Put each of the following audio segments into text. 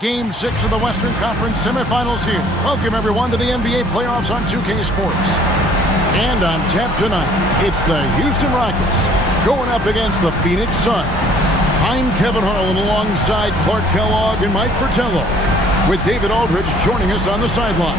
Game 6 of the Western Conference semifinals here. Welcome, everyone, to the NBA playoffs on 2K Sports. And on tap tonight, it's the Houston Rockets going up against the Phoenix Suns. I'm Kevin Harlan alongside Clark Kellogg and Mike Fratello, with David Aldridge joining us on the sideline.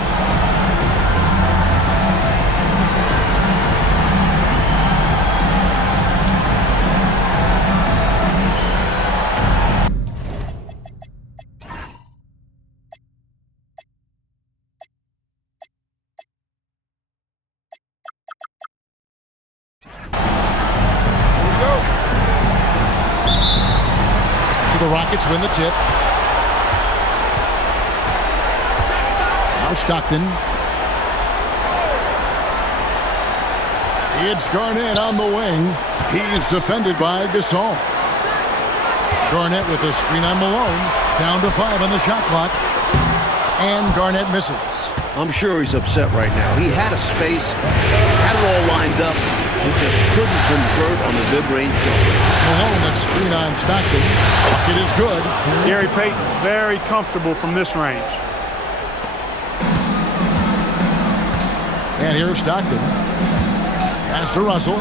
The Rockets win the tip. Now Stockton. It's Garnett on the wing. He's defended by Gasol. Garnett with a screen on Malone. Down to 5 on the shot clock. And Garnett misses. I'm sure he's upset right now. He had a space, had it all lined up. He just couldn't convert on the mid-range jumper. Malone, the screen on Stockton. Bucket is good. Gary Payton, very comfortable from this range. And here's Stockton. Pass to Russell.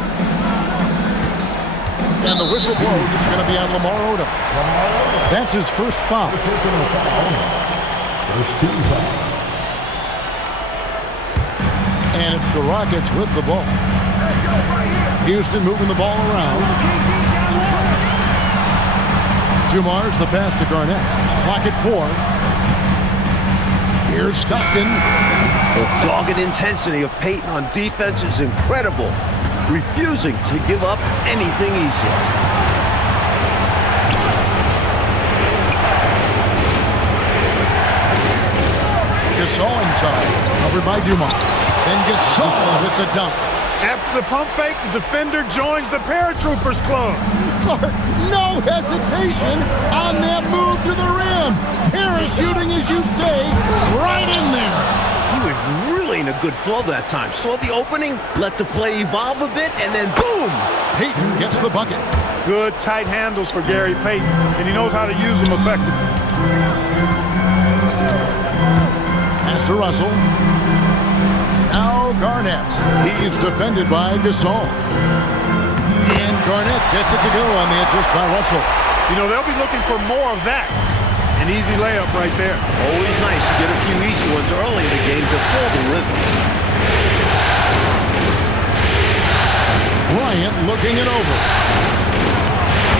And the whistle blows. It's going to be on Lamar Odom. That's his first foul. First team foul. And it's the Rockets with the ball. Houston moving the ball around. Dumars the pass to Garnett. Clock at 4. Here's Stockton. The dogged intensity of Payton on defense is incredible. Refusing to give up anything easy. Gasol inside. Covered by Dumars. Then Gasol with the dunk. After the pump fake, the defender joins the Paratroopers Club. No hesitation on that move to the rim. Parachuting, as you say, right in there. He was really in a good flow that time. Saw the opening, let the play evolve a bit, and then boom! Payton gets the bucket. Good tight handles for Gary Payton, and he knows how to use them effectively. Pass to Russell. Now Garnett. He's defended by Gasol. And Garnett gets it to go on the assist by Russell. You know, they'll be looking for more of that. An easy layup right there. Always nice to get a few easy ones early in the game to pull the rhythm. Bryant looking it over.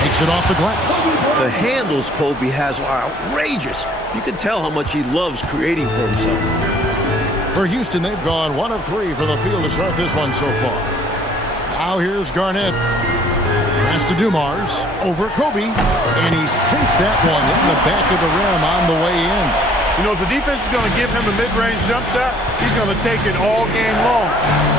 Makes it off the glass. The handles Kobe has are outrageous. You can tell how much he loves creating for himself. For Houston, they've gone 1 of 3 for the field to start this one so far. Now here's Garnett. Pass to Dumars. Over Kobe. And he sinks that one in the back of the rim on the way in. You know, if the defense is going to give him a mid-range jump shot, he's going to take it all game long.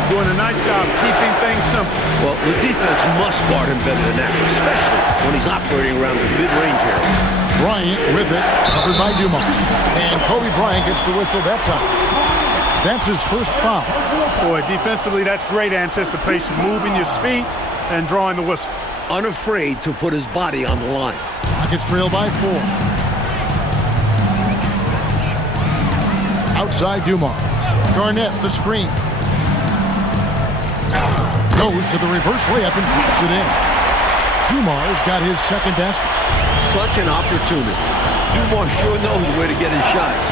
Doing a nice job keeping things simple. Well, the defense must guard him better than that, especially when he's operating around the mid-range area. Bryant with it. Covered by Dumars. And Kobe Bryant gets the whistle that time. That's his first foul. Boy, defensively, that's great anticipation. Moving his feet and drawing the whistle. Unafraid to put his body on the line. Rockets trail by 4. Outside Dumars. Garnett, the screen. Goes to the reverse layup and puts it in. Dumars got his second basket. Such an opportunity. Dumars sure knows where to get his shots.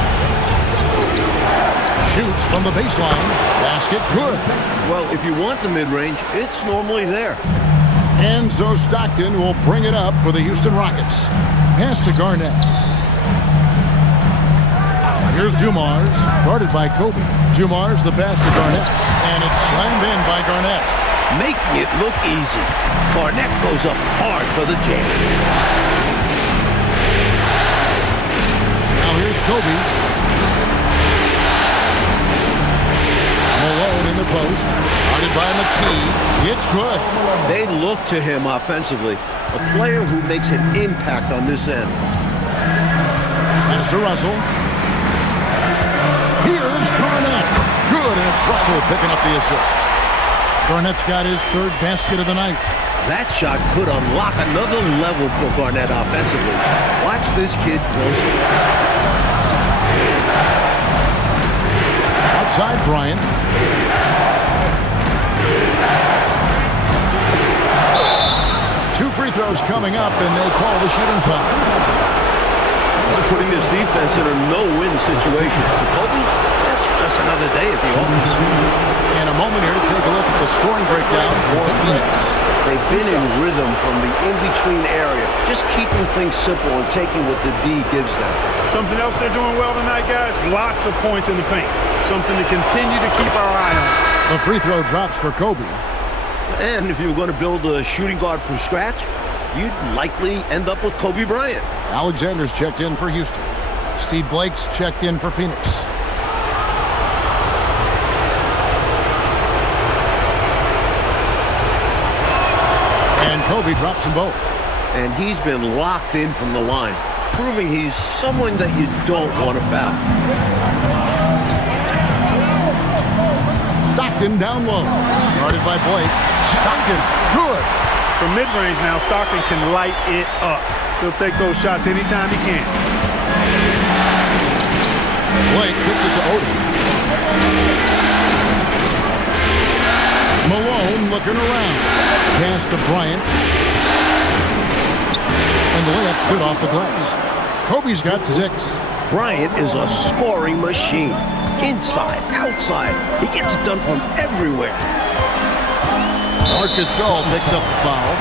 Shoots from the baseline. Basket good. Well, if you want the mid-range, it's normally there. And so Stockton will bring it up for the Houston Rockets. Pass to Garnett. Here's Dumars, guarded by Kobe. Dumars the pass to Garnett. And it's slammed in by Garnett. Making it look easy. Garnett goes up hard for the jam. Now here's Kobe. Malone in the post. Guarded by McKee. It's good. They look to him offensively. A player who makes an impact on this end. Pass to Russell. Here's Garnett. Good, and it's Russell picking up the assist. Garnett's got his third basket of the night. That shot could unlock another level for Garnett offensively. Watch this kid closely. Outside Bryant. Two free throws coming up, and they call the shooting foul. He's putting his defense in a no-win situation. For Kobe, that's just another day at the office. In a moment here to take a look at the scoring breakdown for Phoenix. They've been in rhythm from the in-between area, just keeping things simple and taking what the D gives them. Something else they're doing well tonight, guys, lots of points in the paint. Something to continue to keep our eye on. The free throw drops for Kobe. And if you were going to build a shooting guard from scratch, you'd likely end up with Kobe Bryant. Alexander's checked in for Houston. Steve Blake's checked in for Phoenix. And Kobe drops them both. And he's been locked in from the line, proving he's someone that you don't want to foul. Stockton down low. Guarded by Blake. Stockton, good. From mid-range now, Stockton can light it up. He'll take those shots anytime he can. Blake gets it to Odom. Malone looking around. Pass to Bryant. And the layup's good off the glass. Kobe's got 6. Bryant is a scoring machine. Inside, outside. He gets it done from everywhere. Marc Gasol picks up the foul.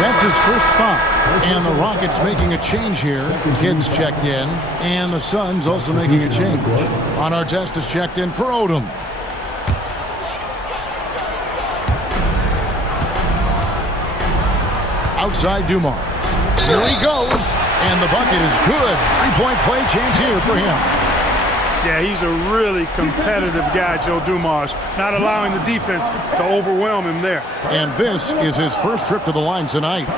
That's his first foul. And the Rockets making a change here. Kidd's checked in. And the Suns also making a change. On our test is checked in for Odom. Outside Dumars. Here he goes. And the bucket is good. Three-point play chance here for him. Yeah, he's a really competitive guy, Joe Dumars, not allowing the defense to overwhelm him there. And this is his first trip to the line tonight.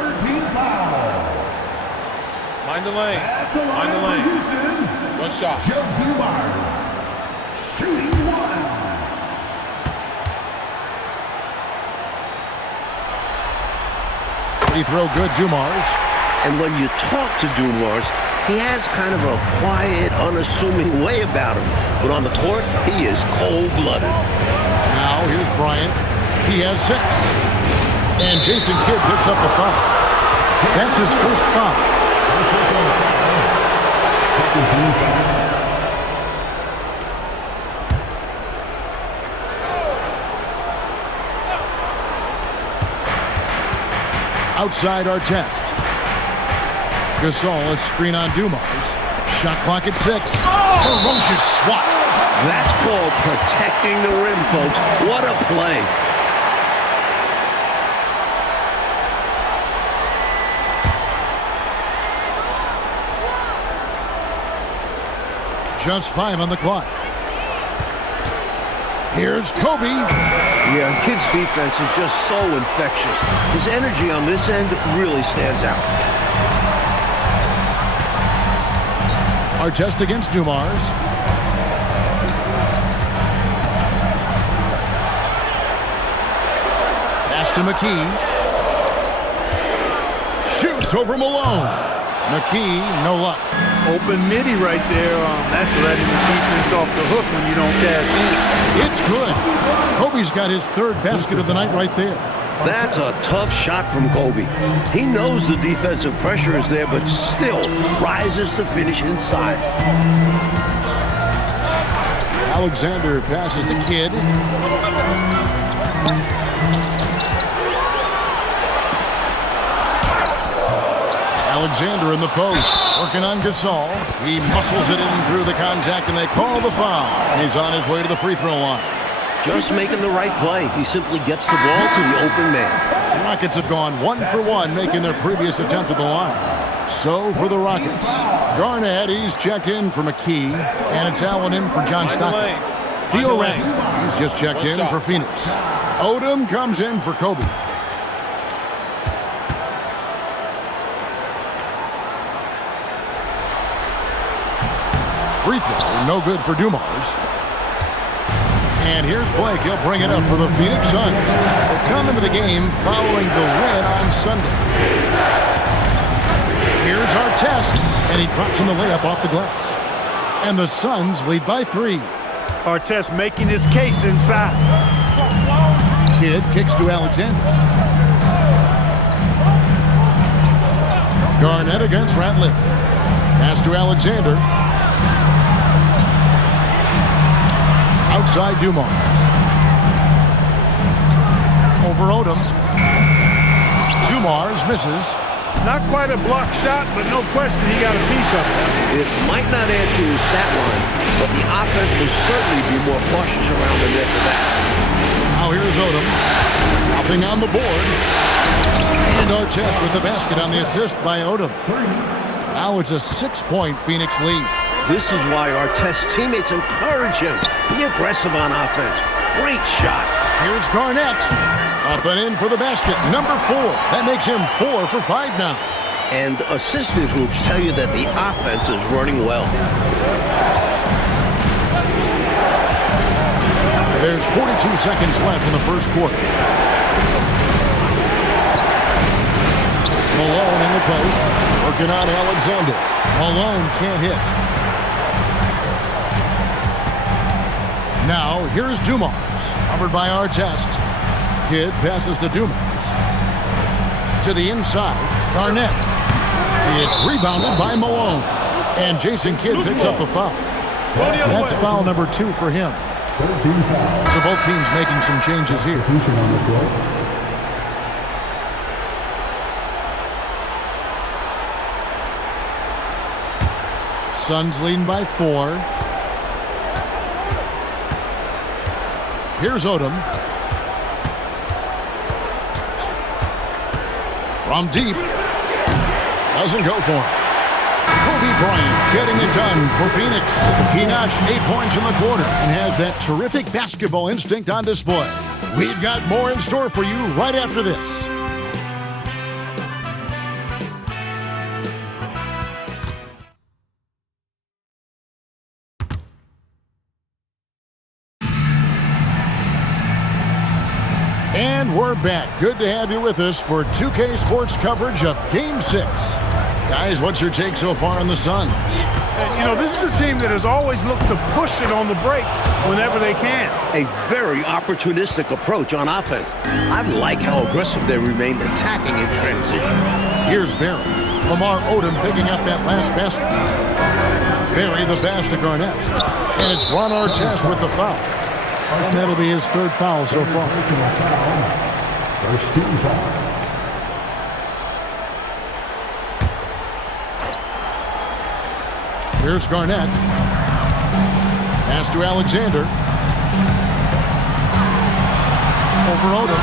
Mind the lanes. Mind the lanes. One shot. Joe Dumars, shooting 1. Free throw good, Dumars. And when you talk to Dumars, he has kind of a quiet, unassuming way about him. But on the court, he is cold-blooded. Now here's Bryant. He has 6. And Jason Kidd picks up the foul. That's his first foul. Second team foul. Outside our test. Gasol, a screen on Dumars. Shot clock at 6. Ferocious swat. That's called protecting the rim, folks. What a play. Just 5 on the clock. Here's Kobe. Yeah, Kidd's defense is just so infectious. His energy on this end really stands out. Our test against Dumars. Pass to McKee. Shoots over Malone. McKee, no luck. Open midi right there. That's letting the defense off the hook when you don't cash in. It's good. Kobe's got his 3rd basket of the night right there. That's a tough shot from Kobe. He knows the defensive pressure is there, but still rises to finish inside. Alexander passes to Kidd. Alexander in the post, working on Gasol. He muscles it in through the contact, and they call the foul. He's on his way to the free throw line. Just making the right play. He simply gets the ball to the open man. The Rockets have gone 1 for 1, making their previous attempt at the line. So for the Rockets, Garnett, he's checked in for McKee, and it's Allen in for John Stockton. Theo Radcliffe, he's just checked in for Phoenix. Odom comes in for Kobe. Free throw, no good for Dumars. And here's Blake. He'll bring it up for the Phoenix Suns. They come into the game following the win on Sunday. Here's Artest, and he drops in the layup off the glass. And the Suns lead by 3. Artest making his case inside. Kidd kicks to Alexander. Garnett against Ratliff. Pass to Alexander. Outside Dumars. Over Odom. Dumars misses. Not quite a block shot, but no question he got a piece of it. It might not add to his stat line, but the offense will certainly be more cautious around him after that. Now here's Odom. Nothing on the board. And Artest with the basket on the assist by Odom. Now it's a 6-point Phoenix lead. This is why Artest's teammates encourage him. Be aggressive on offense. Great shot. Here's Garnett. Up and in for the basket. Number 4. That makes him 4 for 5 now. And assistant hoops tell you that the offense is running well. There's 42 seconds left in the first quarter. Malone in the post. Working on Alexander. Malone can't hit. Now, here's Dumars. Covered by Artest. Kidd passes to Dumars. To the inside, Garnett. It's rebounded by Malone. And Jason Kidd picks up a foul. That's foul number 2 for him. So both teams making some changes here. Suns leading by 4. Here's Odom. From deep. Doesn't go for him. Kobe Bryant getting it done for Phoenix. He notched 8 points in the quarter and has that terrific basketball instinct on display. We've got more in store for you right after this. And we're back. Good to have you with us for 2K Sports coverage of Game 6. Guys, what's your take so far on the Suns? You know, this is a team that has always looked to push it on the break whenever they can. A very opportunistic approach on offense. I like how aggressive they remain attacking in transition. Here's Barry. Lamar Odom picking up that last basket. Barry the pass to Garnett. And it's Ron Artest with the foul. And that'll be his 3rd foul so far. First team foul. Here's Garnett. Pass to Alexander. Over Odom.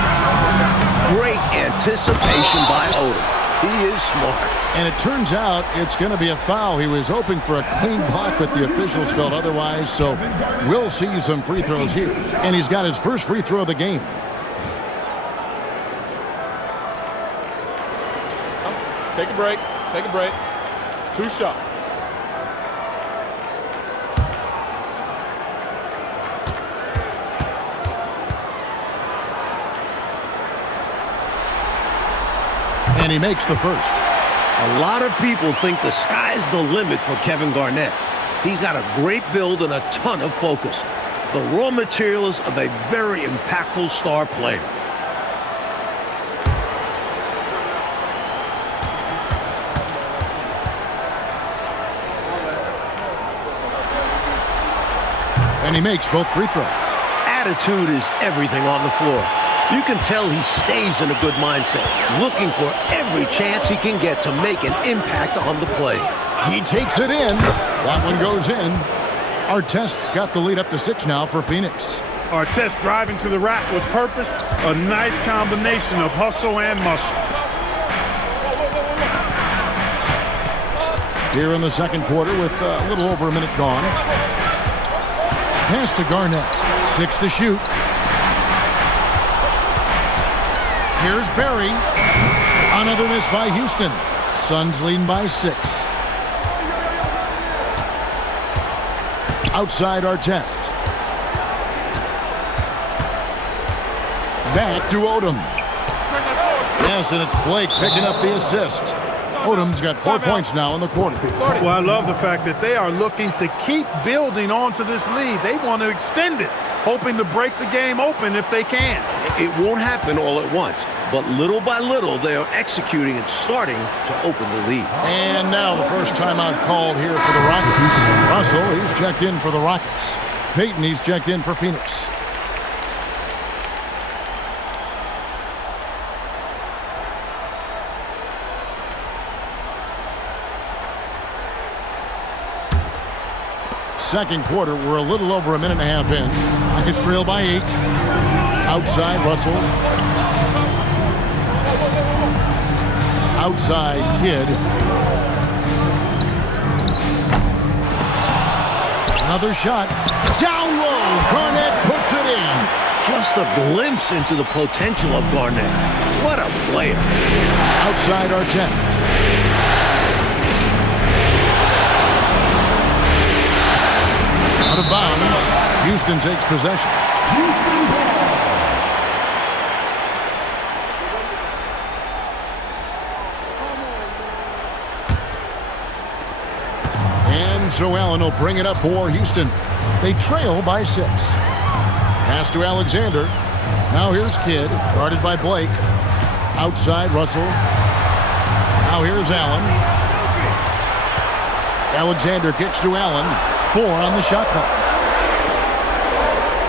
Great anticipation by Odom. He is smart. And it turns out it's going to be a foul. He was hoping for a clean block, but the officials felt otherwise. So we'll see some free throws here. And he's got his first free throw of the game. Take a break. Take a break. 2 shots. And he makes the first. A lot of people think the sky's the limit for Kevin Garnett. He's got a great build and a ton of focus. The raw materials of a very impactful star player. And he makes both free throws. Attitude is everything on the floor. You can tell he stays in a good mindset, looking for every chance he can get to make an impact on the play. He takes it in. That one goes in. Artest's got the lead up to 6 now for Phoenix. Artest driving to the rack with purpose. A nice combination of hustle and muscle. Here in the second quarter with a little over a minute gone. Pass to Garnett. 6 to shoot. Here's Barry. Another miss by Houston. Suns leading by 6. Outside Artest. Back to Odom. Yes, and it's Blake picking up the assist. Odom's got 4 points now in the quarter. Well, I love the fact that they are looking to keep building onto this lead. They want to extend it, hoping to break the game open if they can. It won't happen all at once, but little by little, they are executing and starting to open the lead. And now the first timeout called here for the Rockets. Russell, he's checked in for the Rockets. Payton, he's checked in for Phoenix. Second quarter, we're a little over a minute and a half in. Rockets trail by 8. Outside, Russell. Outside, Kidd. Another shot. Down low. Garnett puts it in. Just a glimpse into the potential of Garnett. What a player. Outside Artest. Out of bounds. Houston takes possession. And so Allen will bring it up for Houston. They trail by 6. Pass to Alexander. Now here's Kidd, guarded by Blake. Outside Russell. Now here's Allen. Alexander kicks to Allen. 4 on the shot clock.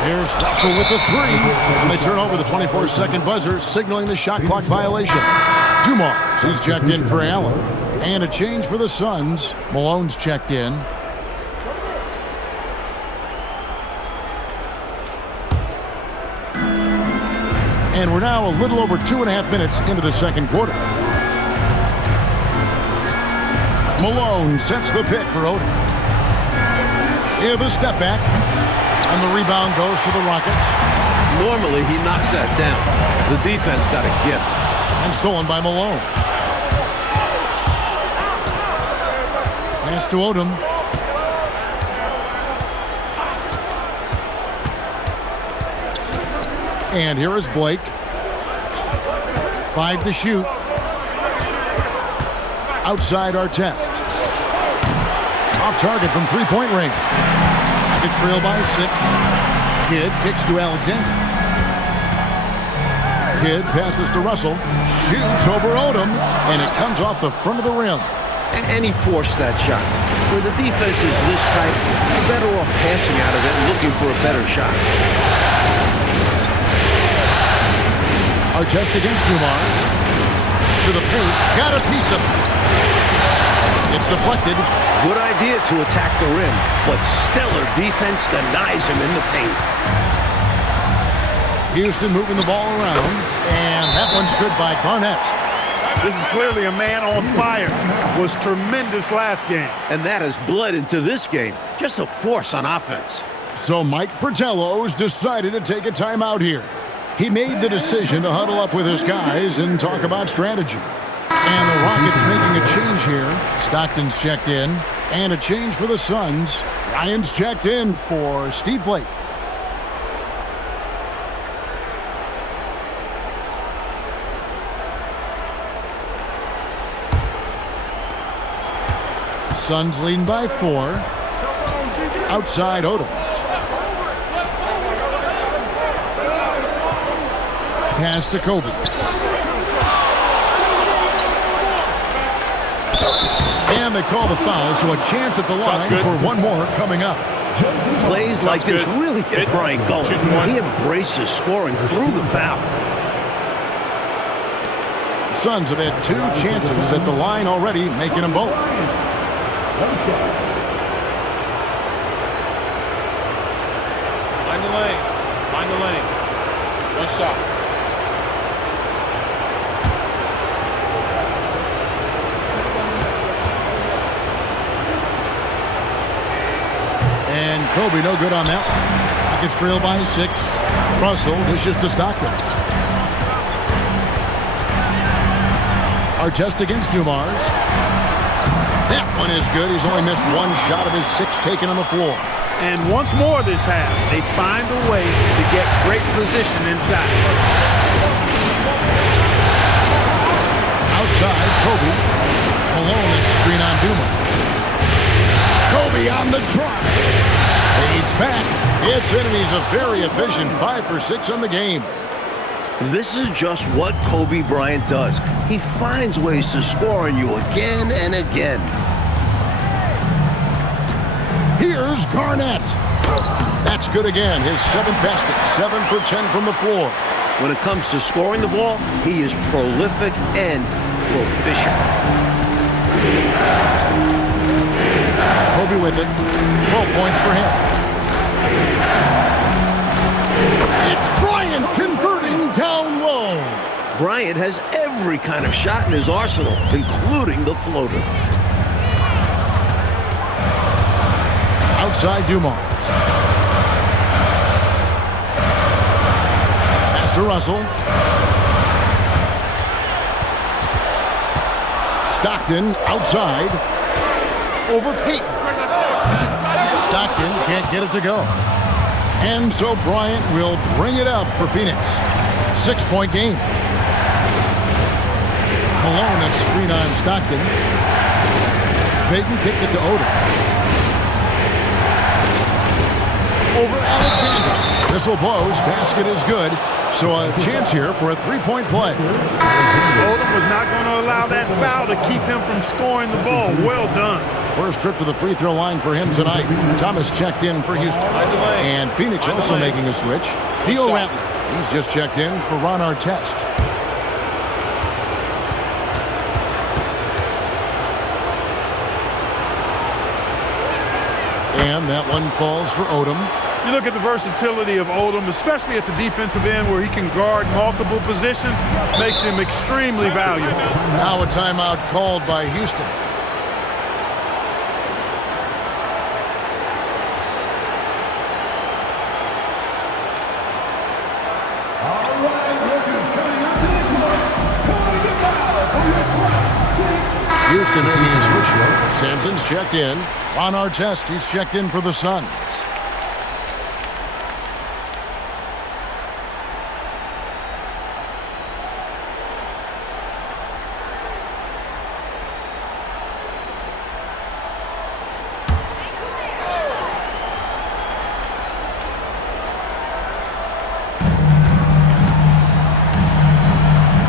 Here's Russell with the 3. And they turn over the 24-second buzzer, signaling the shot clock violation. Dumars, he's checked in for Allen. And a change for the Suns. Malone's checked in. And we're now a little over 2.5 minutes into the second quarter. Malone sets the pick for Odom. Here the step back, and the rebound goes to the Rockets. Normally, he knocks that down. The defense got a gift. And stolen by Malone. Pass to Odom. And here is Blake. 5 to shoot. Outside Artest. Off target from three-point range. It's trailed by 6. Kidd kicks to Alexander. Kidd passes to Russell. Shoots over Odom. And it comes off the front of the rim. And he forced that shot. When the defense is this tight, you're better off passing out of it and looking for a better shot. Artest against Dumars. To the paint. Got a piece of it. It's deflected. Good idea to attack the rim, but stellar defense denies him in the paint. Houston moving the ball around, and that one's good by Garnett. This is clearly a man on fire. Was tremendous last game. And that has bled into this game. Just a force on offense. So Mike Fratello's decided to take a timeout here. He made the decision to huddle up with his guys and talk about strategy. And the Rockets making a change here. Stockton's checked in. And a change for the Suns. Ryan's checked in for Steve Blake. Suns leading by 4. Outside Odom. Pass to Kobe. And they call the foul, so a chance at the line for one more coming up. Plays like this really get Brian going. He embraces scoring through the foul. Suns have had 2 chances at the line already, making them both. Mind the lanes. Mind the lanes. One shot. And Kobe no good on that one. Rockets trail by 6. Russell dishes to Stockton. Artest against Dumars. That one is good. He's only missed 1 shot of his 6 taken on the floor. And once more this half, they find a way to get great position inside. Outside, Kobe. Malone is screen on Dumas. Kobe on the drive. Fades back. It's in, and he's a very efficient 5 for 6 on the game. This is just what Kobe Bryant does. He finds ways to score on you again and again. Here's Garnett. That's good again. His 7th basket, 7 for 10 from the floor. When it comes to scoring the ball, he is prolific and proficient. Kobe with it. 12 points for him. It's Bryant converting down low. Bryant has every kind of shot in his arsenal, including the floater. Outside Dumars. Pass to Russell. Stockton outside. Over Payton. Stockton can't get it to go. And so Bryant will bring it up for Phoenix. 6-point game. Malone a screen on Stockton. Payton kicks it to Odom. Over Alexander. Whistle blows. Basket is good. So a chance here for a 3-point play. Odom was not going to allow that foul to keep him from scoring the ball. Well done. First trip to the free throw line for him tonight. Thomas checked in for Houston. And Phoenix also making a switch. Theo Ratliff. He's just checked in for Ron Artest. And that one falls for Odom. You look at the versatility of Odom, especially at the defensive end where he can guard multiple positions, makes him extremely valuable. Now a timeout called by Houston. Houston making a switch here. Sampson's checked in. Ron Artest, he's checked in for the Suns.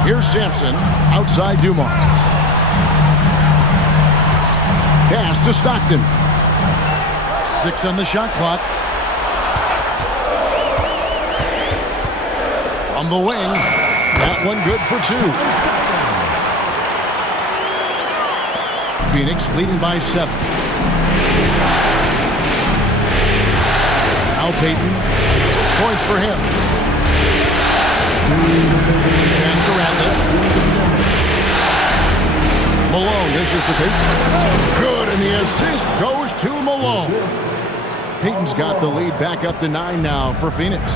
Here's Sampson outside Dumars. Pass to Stockton. 6 on the shot clock. From the wing. That one good for 2. Phoenix leading by 7. Now Payton. 6 points for him. Pass to Ratliff. Malone dishes to Payton. Good, and the assist goes to Malone. Payton's got the lead back up to 9 now for Phoenix.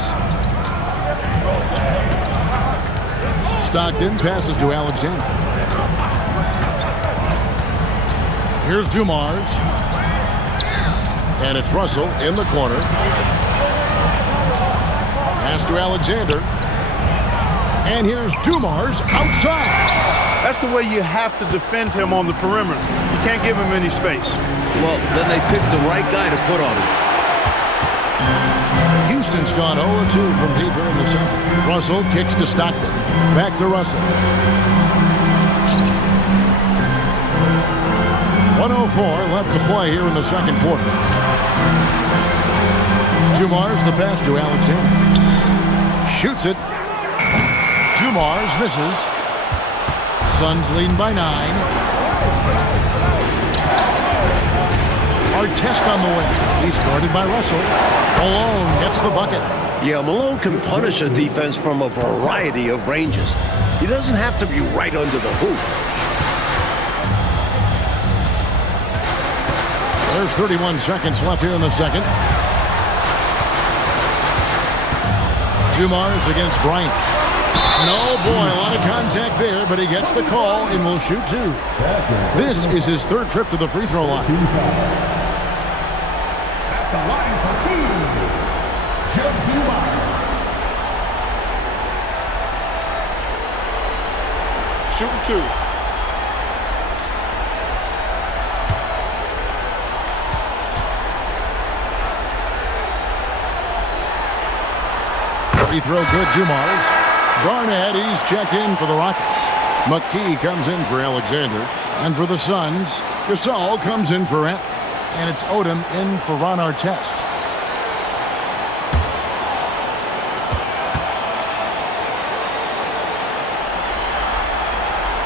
Stockton passes to Alexander. Here's Dumars. And it's Russell in the corner. Pass to Alexander. And here's Dumars outside. That's the way you have to defend him on the perimeter. You can't give him any space. Well, then they picked the right guy to put on him. Houston's gone 0-2 from deeper in the second. Russell kicks to Stockton. Back to Russell. 1:04 left to play here in the second quarter. Dumars the pass to Alexander. Shoots it. Dumars misses. Suns leading by 9. Artest on the way. He's guarded by Russell. Malone gets the bucket. Yeah, Malone can punish a defense from a variety of ranges. He doesn't have to be right under the hoop. There's 31 seconds left here in the second. Dumars against Bryant. And oh boy, a lot of contact there, but he gets the call and will shoot 2. This is his 3rd trip to the free throw line. the line for two, Jeff Dumars. Shooting two. Free throw good, Dumars. Garnett, he's checked in for the Rockets. McKee comes in for Alexander. And for the Suns, Gasol comes in for Ratliff. And it's Odom in for Ron Artest.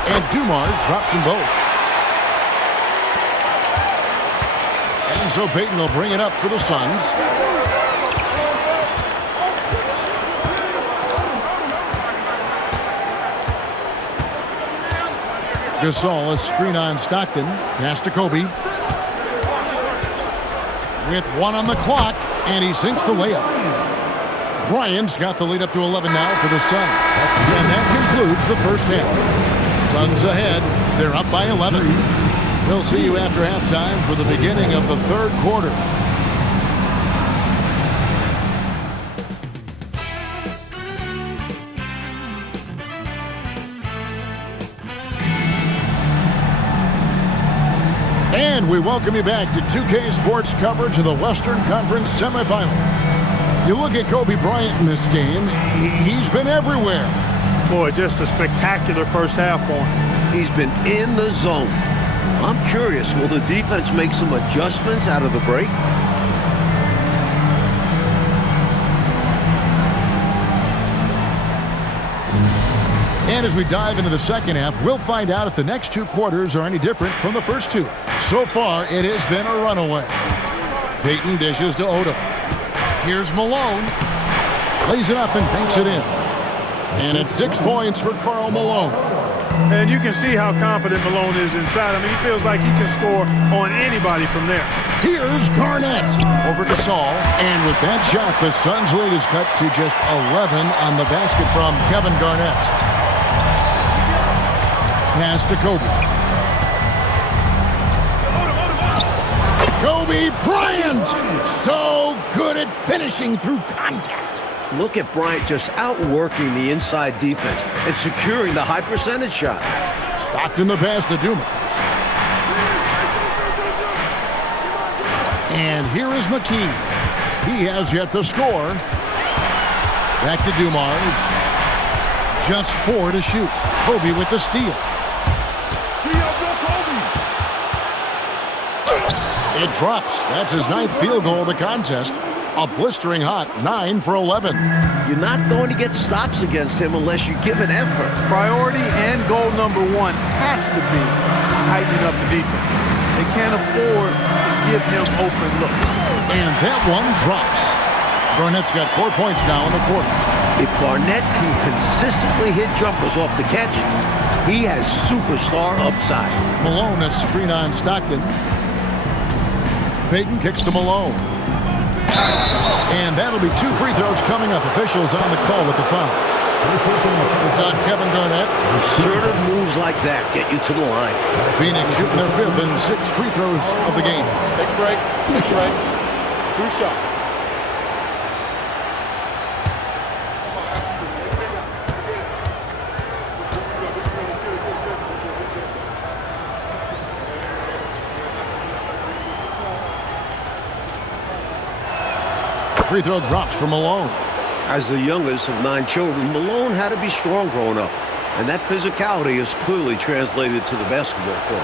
And Dumars drops them both. And so Payton will bring it up for the Suns. Gasol, a screen on Stockton. Pass to Kobe. With 1 on the clock, and he sinks the layup. Bryant's got the lead up to 11 now for the Suns. And that concludes the first half. Suns ahead. They're up by 11. We'll see you after halftime for the beginning of the third quarter. And we welcome you back to 2K Sports coverage of the Western Conference semifinals. You look at Kobe Bryant in this game, he's been everywhere. Boy, just a spectacular first half for him. He's been in the zone. I'm curious, will the defense make some adjustments out of the break? And as we dive into the second half, we'll find out if the next two quarters are any different from the first two. So far, it has been a runaway. Payton dishes to Odom. Here's Malone. Lays it up and banks it in. And it's 6 points for Karl Malone. And you can see how confident Malone is inside. I mean, he feels like he can score on anybody from there. Here's Garnett over Gasol. And with that shot, the Suns' lead is cut to just 11 on the basket from Kevin Garnett. Pass to Kobe. Kobe Bryant! So good at finishing through contact. Look at Bryant just outworking the inside defense and securing the high percentage shot. Stockton the pass to Dumars. And here is McKee. He has yet to score. Back to Dumars. Just 4 to shoot. Kobe with the steal. It drops. That's his 9th field goal of the contest. A blistering hot 9 for 11. You're not going to get stops against him unless you give an effort. Priority and goal number 1 has to be tightening up the defense. They can't afford to give him open looks. And that one drops. Garnett's got 4 points now in the quarter. If Garnett can consistently hit jumpers off the catch, he has superstar upside. Malone, a screen on Stockton. Payton kicks to Malone. And that'll be 2 free throws coming up. Officials on the call with the foul. It's on Kevin Garnett. Assertive moves like that get you to the line. Phoenix shooting their 5th and 6th free throws of the game. Take a break. Take a break. 2 shots. Free throw drops for Malone. As the youngest of 9 children, Malone had to be strong growing up, and that physicality is clearly translated to the basketball court.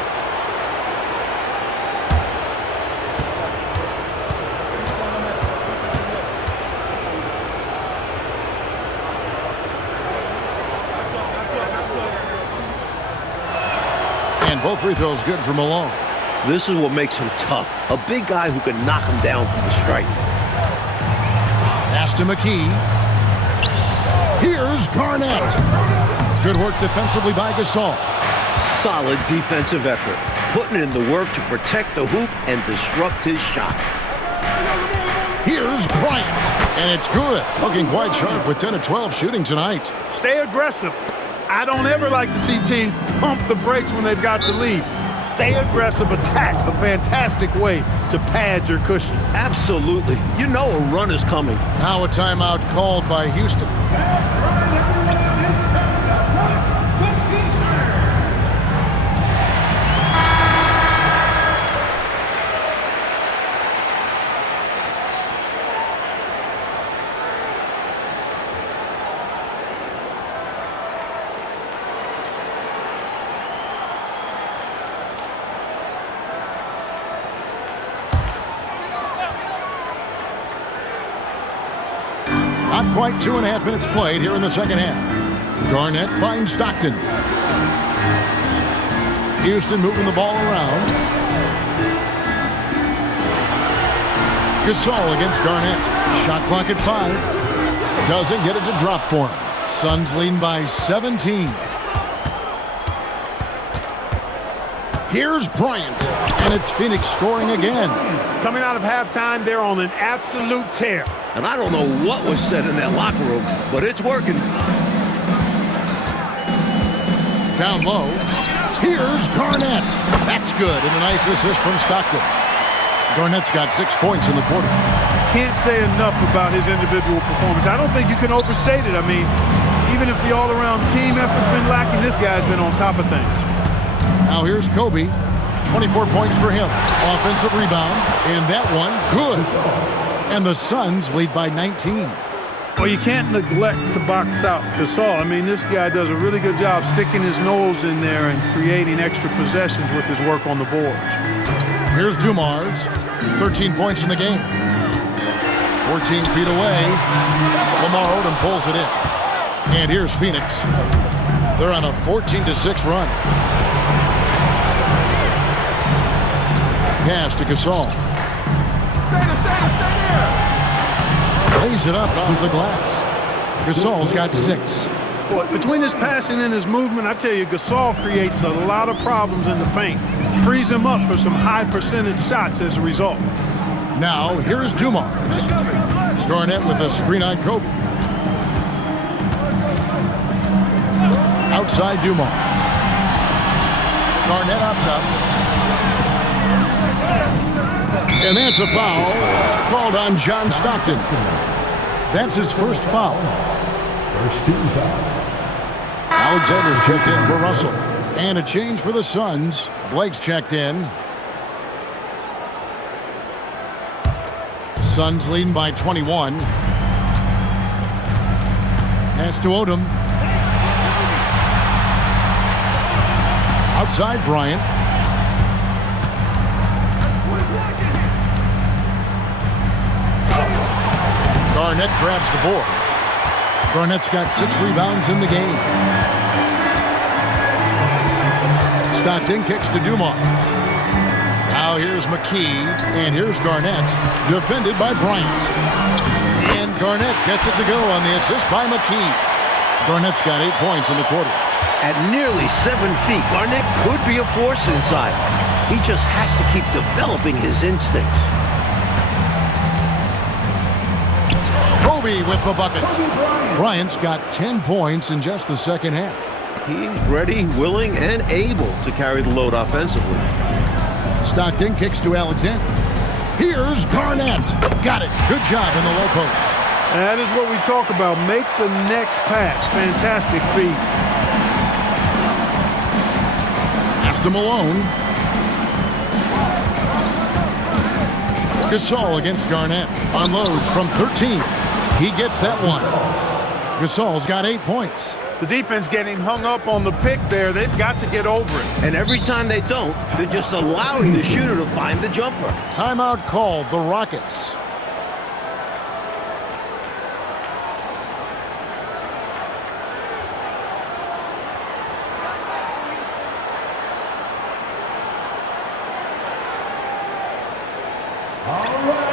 And both free throws good for Malone. This is what makes him tough, a big guy who can knock him down from the stripe. Pass to McKee. Here's Garnett. Good work defensively by Gasol. Solid defensive effort, putting in the work to protect the hoop and disrupt his shot. Here's Bryant. And it's good. Looking quite sharp with 10 of 12 shooting tonight. Stay aggressive. I don't ever like to see teams pump the brakes when they've got the lead. stay aggressive, attack. A fantastic way to pad your cushion. Absolutely. You know a run is coming. Now a timeout called by Houston. Not quite 2.5 minutes played here in the second half. Garnett finds Stockton. Houston moving the ball around. Gasol against Garnett. Shot clock at 5. Doesn't get it to drop for him. Suns leading by 17. Here's Bryant. And it's Phoenix scoring again. Coming out of halftime, they're on an absolute tear. And I don't know what was said in that locker room, but it's working. Down low. Here's Garnett. That's good. And a nice assist from Stockton. Garnett's got 6 points in the quarter. Can't say enough about his individual performance. I don't think you can overstate it. I mean, even if the all-around team effort's been lacking, this guy's been on top of things. Now here's Kobe. 24 points for him. Offensive rebound. And that one, good. And the Suns lead by 19. Well, you can't neglect to box out Gasol. I mean, this guy does a really good job sticking his nose in there and creating extra possessions with his work on the boards. Here's Dumars. 13 points in the game. 14 feet away. Lamar Odom pulls it in. And here's Phoenix. They're on a 14-6 run. Pass to Gasol. Lays it up off the glass. Gasol's got 6. Boy, between his passing and his movement, I tell you, Gasol creates a lot of problems in the paint. Frees him up for some high percentage shots as a result. Now, here's Dumars. Garnett with a screen on Kobe. Outside Dumars. Garnett up top. And that's a foul called on John Stockton. That's his first foul. First team foul. Alexander's checked in for Russell. And a change for the Suns. Blake's checked in. Suns leading by 21. Pass to Odom. Outside Bryant. Garnett grabs the board. Garnett's got 6 rebounds in the game. Stockton kicks to Dumars. Now here's McKee, and here's Garnett, defended by Bryant. And Garnett gets it to go on the assist by McKee. Garnett's got 8 points in the quarter. At nearly 7 feet, Garnett could be a force inside. He just has to keep developing his instincts. Kobe with the bucket. Bryant's got 10 points in just the second half. He's ready, willing, and able to carry the load offensively. Stockton kicks to Alexander. Here's Garnett. Got it. Good job in the low post. That is what we talk about. Make the next pass. Fantastic feed. Pass to Malone. Gasol against Garnett. Unloads from 13. He gets that one. Gasol's got 8 points. The defense getting hung up on the pick there. They've got to get over it. And every time they don't, they're just allowing the shooter to find the jumper. Timeout called, the Rockets. All right.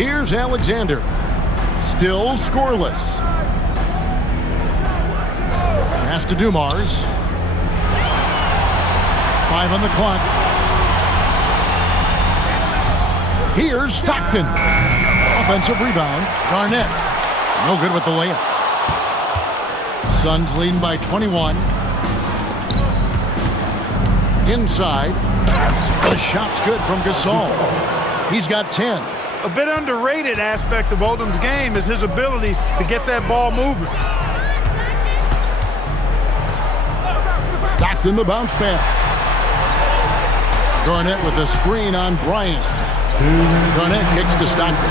Here's Alexander. Still scoreless. Pass to Dumars. 5 on the clock. Here's Stockton. Offensive rebound. Garnett. No good with the layup. Suns leading by 21. Inside. The shot's good from Gasol. He's got 10. A bit underrated aspect of Odom's game is his ability to get that ball moving. Stockton the bounce pass. Garnett with the screen on Bryant. Garnett kicks to Stockton.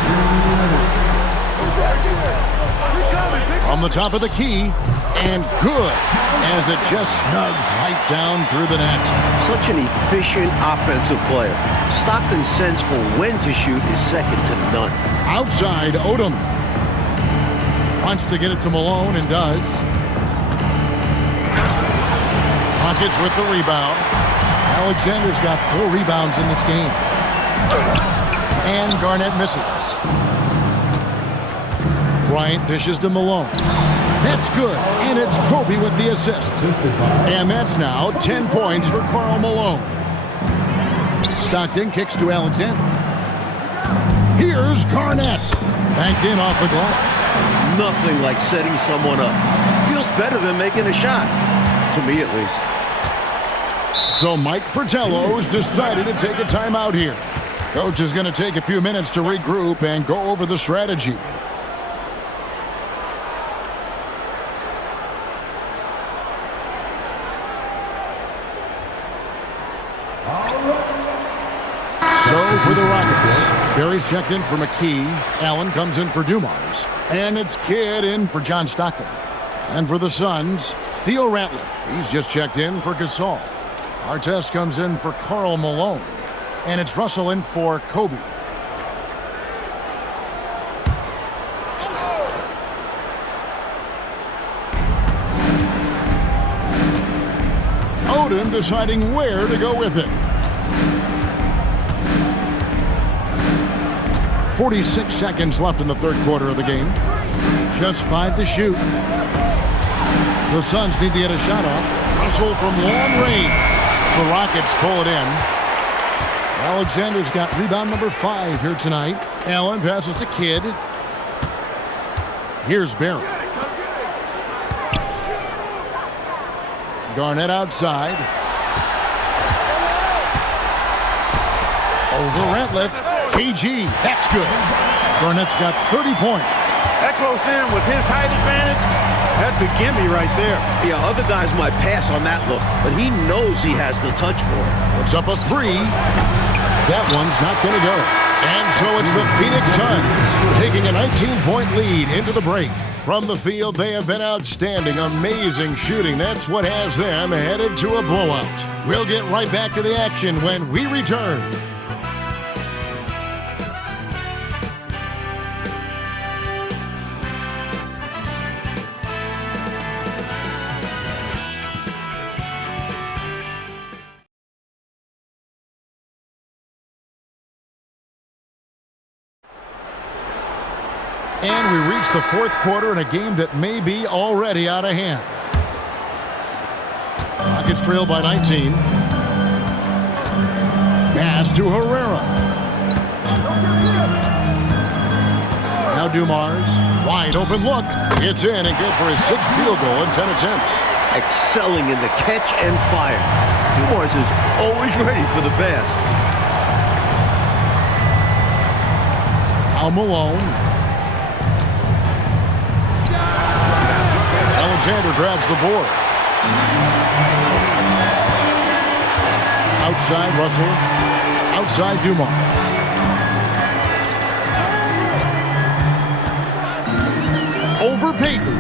From the top of the key, and good, as it just snugs right down through the net. Such an efficient offensive player. Stockton's sense for when to shoot is second to none. Outside, Odom. Wants to get it to Malone and does. Rockets with the rebound. Alexander's got 4 rebounds in this game. And Garnett misses. Bryant dishes to Malone. That's good, and it's Kobe with the assist. And that's now 10 points for Karl Malone. Stockton kicks to Alexander. Here's Garnett. Banked in off the glass. Nothing like setting someone up. Feels better than making a shot. To me, at least. So Mike Fratello's decided to take a timeout here. Coach is going to take a few minutes to regroup and go over the strategy. So for the Rockets, Barry's checked in for McKee. Allen comes in for Dumars. And it's Kidd in for John Stockton. And for the Suns, Theo Ratliff. He's just checked in for Gasol. Artest comes in for Karl Malone. And it's Russell in for Kobe. Odom deciding where to go with it. 46 seconds left in the third quarter of the game. Just 5 to shoot. The Suns need to get a shot off. Russell from long range. The Rockets pull it in. Alexander's got rebound number 5 here tonight. Allen passes to Kidd. Here's Barry. Garnett outside. Over Ratliff. KG. That's good. Garnett's got 30 points. That close in with his height advantage, that's a gimme right there. Yeah, other guys might pass on that look, but he knows he has the touch for it. Puts up a 3. That one's not going to go. And so it's the Phoenix Suns taking a 19-point lead into the break. From the field, they have been outstanding. Amazing shooting. That's what has them headed to a blowout. We'll get right back to the action when we return. And we reach the fourth quarter in a game that may be already out of hand. Rockets trail by 19. Pass to Herrera. Now Dumars. Wide open look. It's in and good for his 6th field goal in 10 attempts. Excelling in the catch and fire. Dumars is always ready for the pass. Now Malone. Alexander grabs the board. Outside Russell. Outside Dumars. Over Payton.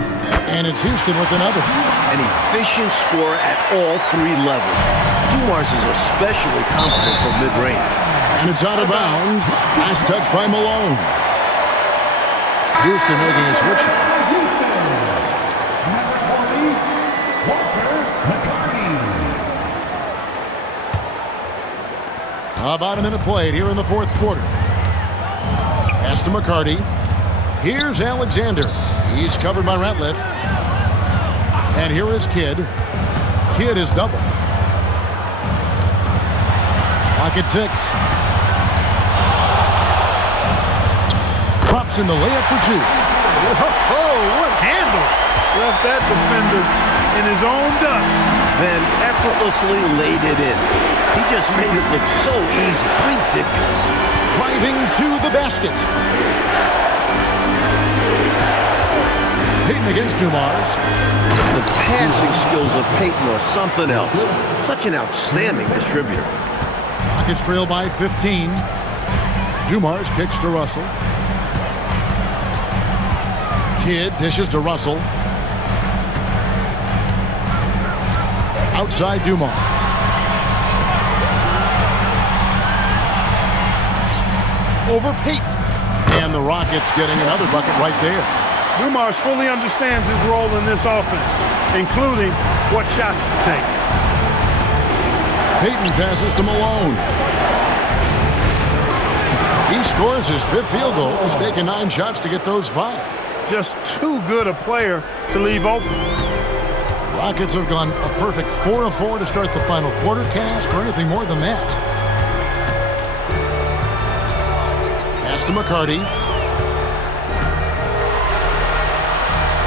And it's Houston with another. An efficient scorer at all 3 levels. Dumars is especially confident from mid-range. And it's out of bounds. Last touch by Malone. Houston making a switch. About a minute played here in the fourth quarter. Pass Pass to McCarty. Here's Alexander. He's covered by Ratliff. And here is Kidd. Kidd is double. Clock at 6. Drops in the layup for 2. Oh, what handle! Left that defender in his own dust. Then effortlessly laid it in. He just made it look so easy. Ridiculous. Driving to the basket. Payton against Dumars. The passing skills of Payton are something else. Such an outstanding distributor. Rockets trail by 15. Dumars kicks to Russell. Kidd dishes to Russell. Outside Dumars. Over Payton. And the Rockets getting another bucket right there. Dumars fully understands his role in this offense, including what shots to take. Payton passes to Malone. He scores his 5th field goal. He's taken 9 shots to get those 5. Just too good a player to leave open. Rockets have gone a perfect 4 of 4 to start the final quarter. Can't ask for anything more than that. Pass to McCarty.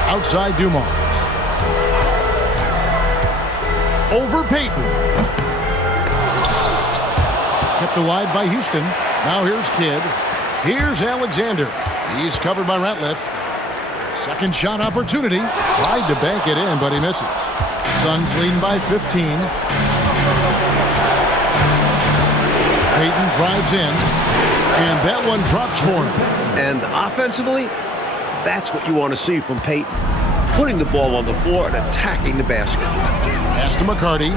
Outside Dumars. Over Payton. Kept alive by Houston. Now here's Kidd. Here's Alexander. He's covered by Ratliff. Second shot opportunity. Tried to bank it in, but he misses. Suns leading by 15. Payton drives in, and that one drops for him. And offensively, that's what you want to see from Payton. Putting the ball on the floor and attacking the basket. Pass to McCarty.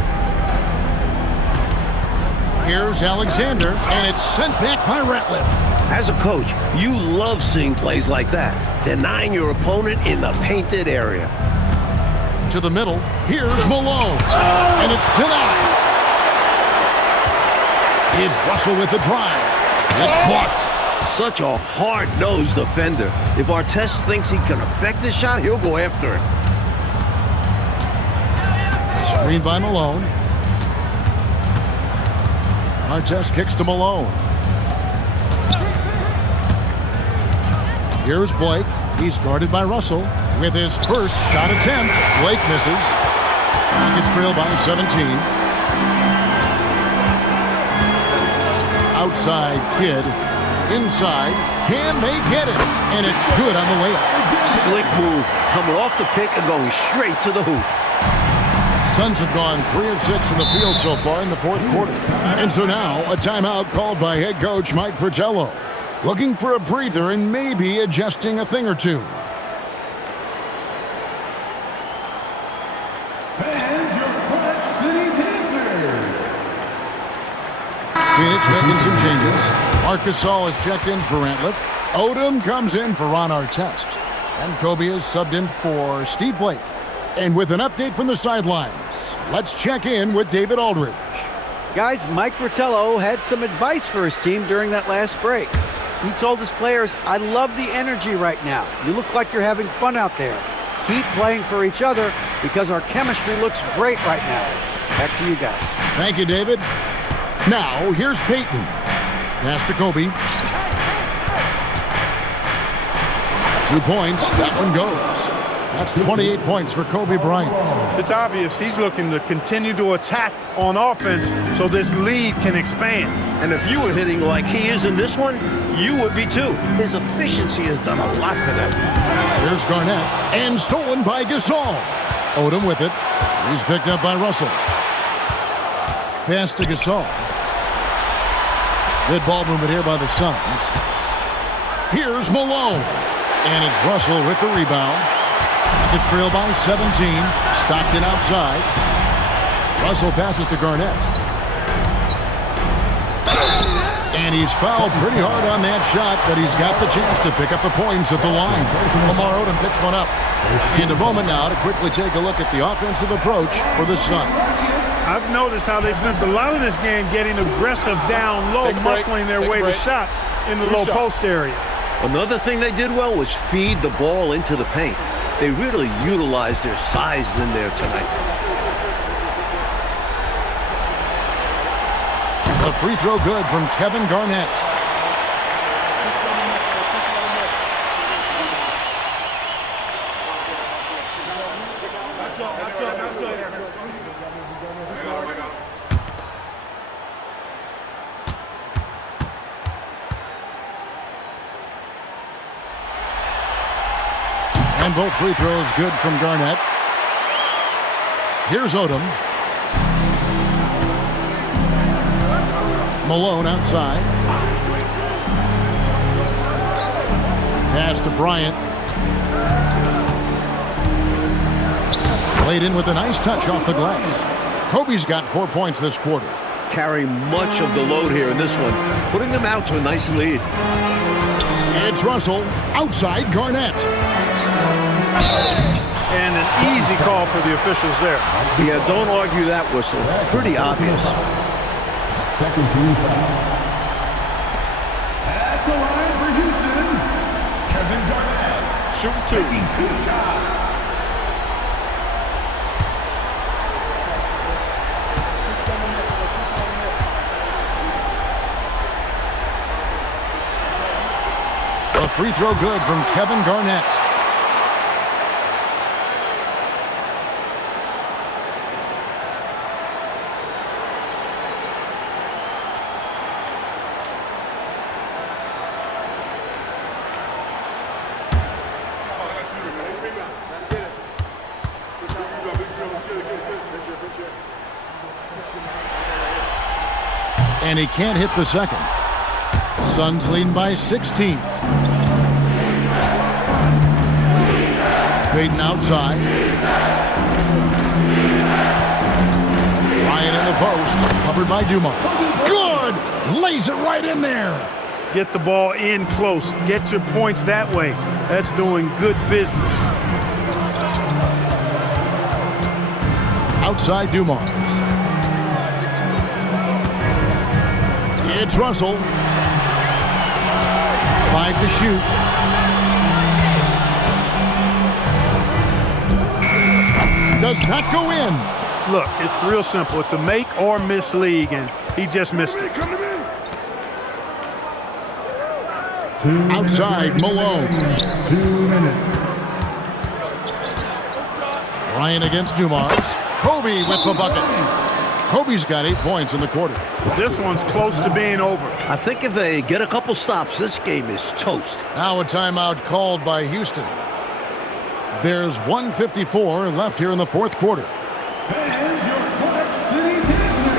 Here's Alexander, and it's sent back by Ratliff. As a coach, you love seeing plays like that, denying your opponent in the painted area. To the middle, here's Malone, and it's denied. It's Russell with the drive. It's blocked. Such a hard-nosed defender. If Artest thinks he can affect the shot, he'll go after it. Screen by Malone. Artest kicks to Malone. Here's Blake. He's guarded by Russell. With his first shot attempt, Blake misses. Rockets trail by 17. Outside Kidd. Inside. Can they get it? And it's good on the way up. Slick move. Coming off the pick and going straight to the hoop. Suns have gone 3 of 6 in the field so far in the 4th quarter. And so now, a timeout called by head coach Mike Fratello. Looking for a breather and maybe adjusting a thing or two. And your Clutch City Dancers. Phoenix making some changes. Marcus Gasol has checked in for Ratliff. Odom comes in for Ron Artest. And Kobe is subbed in for Steve Blake. And with an update from the sidelines, let's check in with David Aldridge. Guys, Mike Fratello had some advice for his team during that last break. He told his players, I love the energy right now. You look like you're having fun out there. Keep playing for each other because our chemistry looks great right now. Back to you guys. Thank you, David. Now, here's Payton. Pass to Kobe. 2 points. That one goes. That's 28 points for Kobe Bryant. It's obvious he's looking to continue to attack on offense so this lead can expand. And if you were hitting like he is in this one, you would be too. His efficiency has done a lot for them. Here's Garnett, and stolen by Gasol. Odom with it. He's picked up by Russell. Pass to Gasol. Good ball movement here by the Suns. Here's Malone. And it's Russell with the rebound. Rockets trail by 17. Stockton outside. Russell passes to Garnett. And he's fouled pretty hard on that shot, but he's got the chance to pick up the points at the line. Lamar Odom picks one up. And a moment now to quickly take a look at the offensive approach for the Suns. I've noticed how they've spent a lot of this game getting aggressive down low, muscling their way to shots in the low post area. Another thing they did well was feed the ball into the paint. They really utilized their size in there tonight. A free throw good from Kevin Garnett. And both free throws good from Garnett. Here's Odom. Malone outside. Pass to Bryant. Played in with a nice touch off the glass. Kobe's got 4 points this quarter. Carry much of the load here in this one, putting them out to a nice lead. It's Russell outside Garnett. And an easy call for the officials there. Yeah, don't argue that whistle. Pretty obvious. Second team foul. At the line for Houston, Kevin Garnett. Shooting two. Taking 2 shots. A free throw good from Kevin Garnett. And he can't hit the second. Suns leading by 16. Payton outside. Ryan in the post, covered by Dumars. Good! Lays it right in there. Get the ball in close. Get your points that way. That's doing good business. Outside Dumars. It's Russell. 5 to shoot. Does not go in. Look, it's real simple. It's a make or miss league, and he just missed it. Outside Malone. 2 minutes. Ryan against Dumars. Kobe with the bucket. Kobe's got 8 points in the quarter. This one's close to being over. I think if they get a couple stops, this game is toast. Now a timeout called by Houston. There's 1:54 left here in the fourth quarter. And your Quad City Dancer.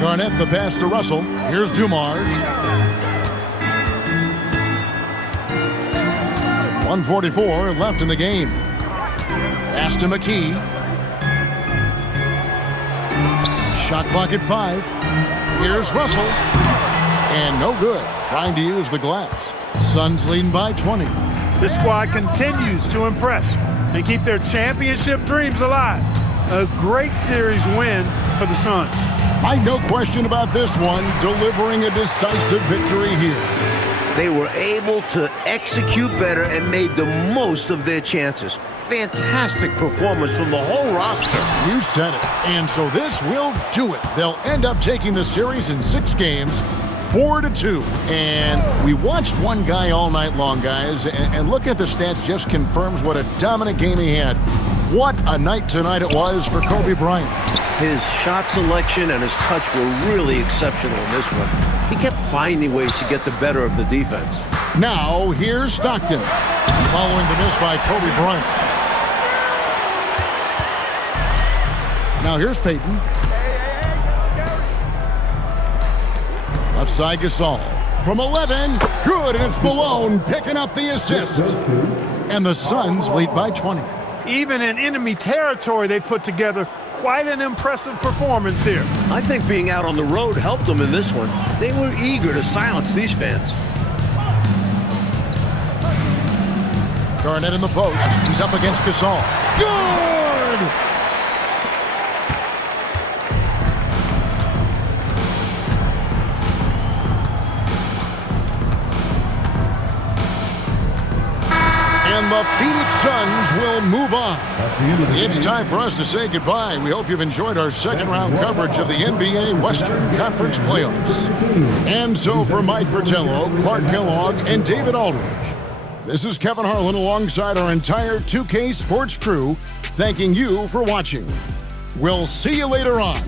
Garnett the pass to Russell. Here's Dumars. 1:44 left in the game. Pass to McKee. Shot clock at 5. Here's Russell. And no good. Trying to use the glass. Suns leading by 20. This squad continues to impress and keep their championship dreams alive. A great series win for the Suns. No question about this one, delivering a decisive victory here. They were able to execute better and made the most of their chances. Fantastic performance from the whole roster. You said it. And so this will do it. They'll end up taking the series in 6 games, 4-2. And we watched one guy all night long, guys, and look at the stats just confirms what a dominant game he had. What a night tonight it was for Kobe Bryant. His shot selection and his touch were really exceptional in this one. He kept finding ways to get the better of the defense. Now, here's Stockton, following the miss by Kobe Bryant. Now, here's Payton. Outside Gasol. From 11, good, and it's Malone picking up the assist. And the Suns lead by 20. Even in enemy territory, they put together quite an impressive performance here. I think being out on the road helped them in this one. They were eager to silence these fans. Garnett in the post. He's up against Gasol. Good! And the Phoenix Suns will move on. It's time for us to say goodbye. We hope you've enjoyed our second round coverage of the NBA Western Conference Playoffs. And so for Mike Fratello, Clark Kellogg, and David Aldridge, this is Kevin Harlan alongside our entire 2K Sports crew, thanking you for watching. We'll see you later on.